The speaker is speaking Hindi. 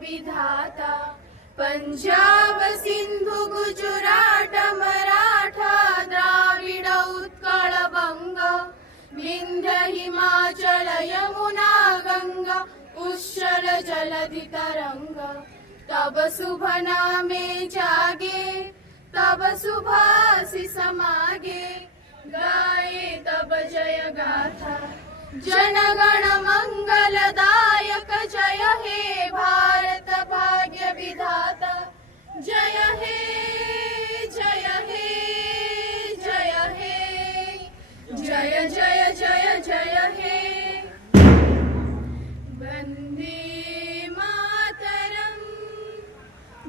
विधाता पंजाब सिंधु गुजरात मराठा द्राविड उत्कल बंग विंध्य हिमाचल यमुना गंगा उच्चल जलधि तरंग तब शुभ नामे जागे तब शुभाशिष मागे गाये तब जय गाथा जनगण मंगलदायक जय हे भारत भाग्य विधाता जय हे जय हे जय हे जय जय जय जय हे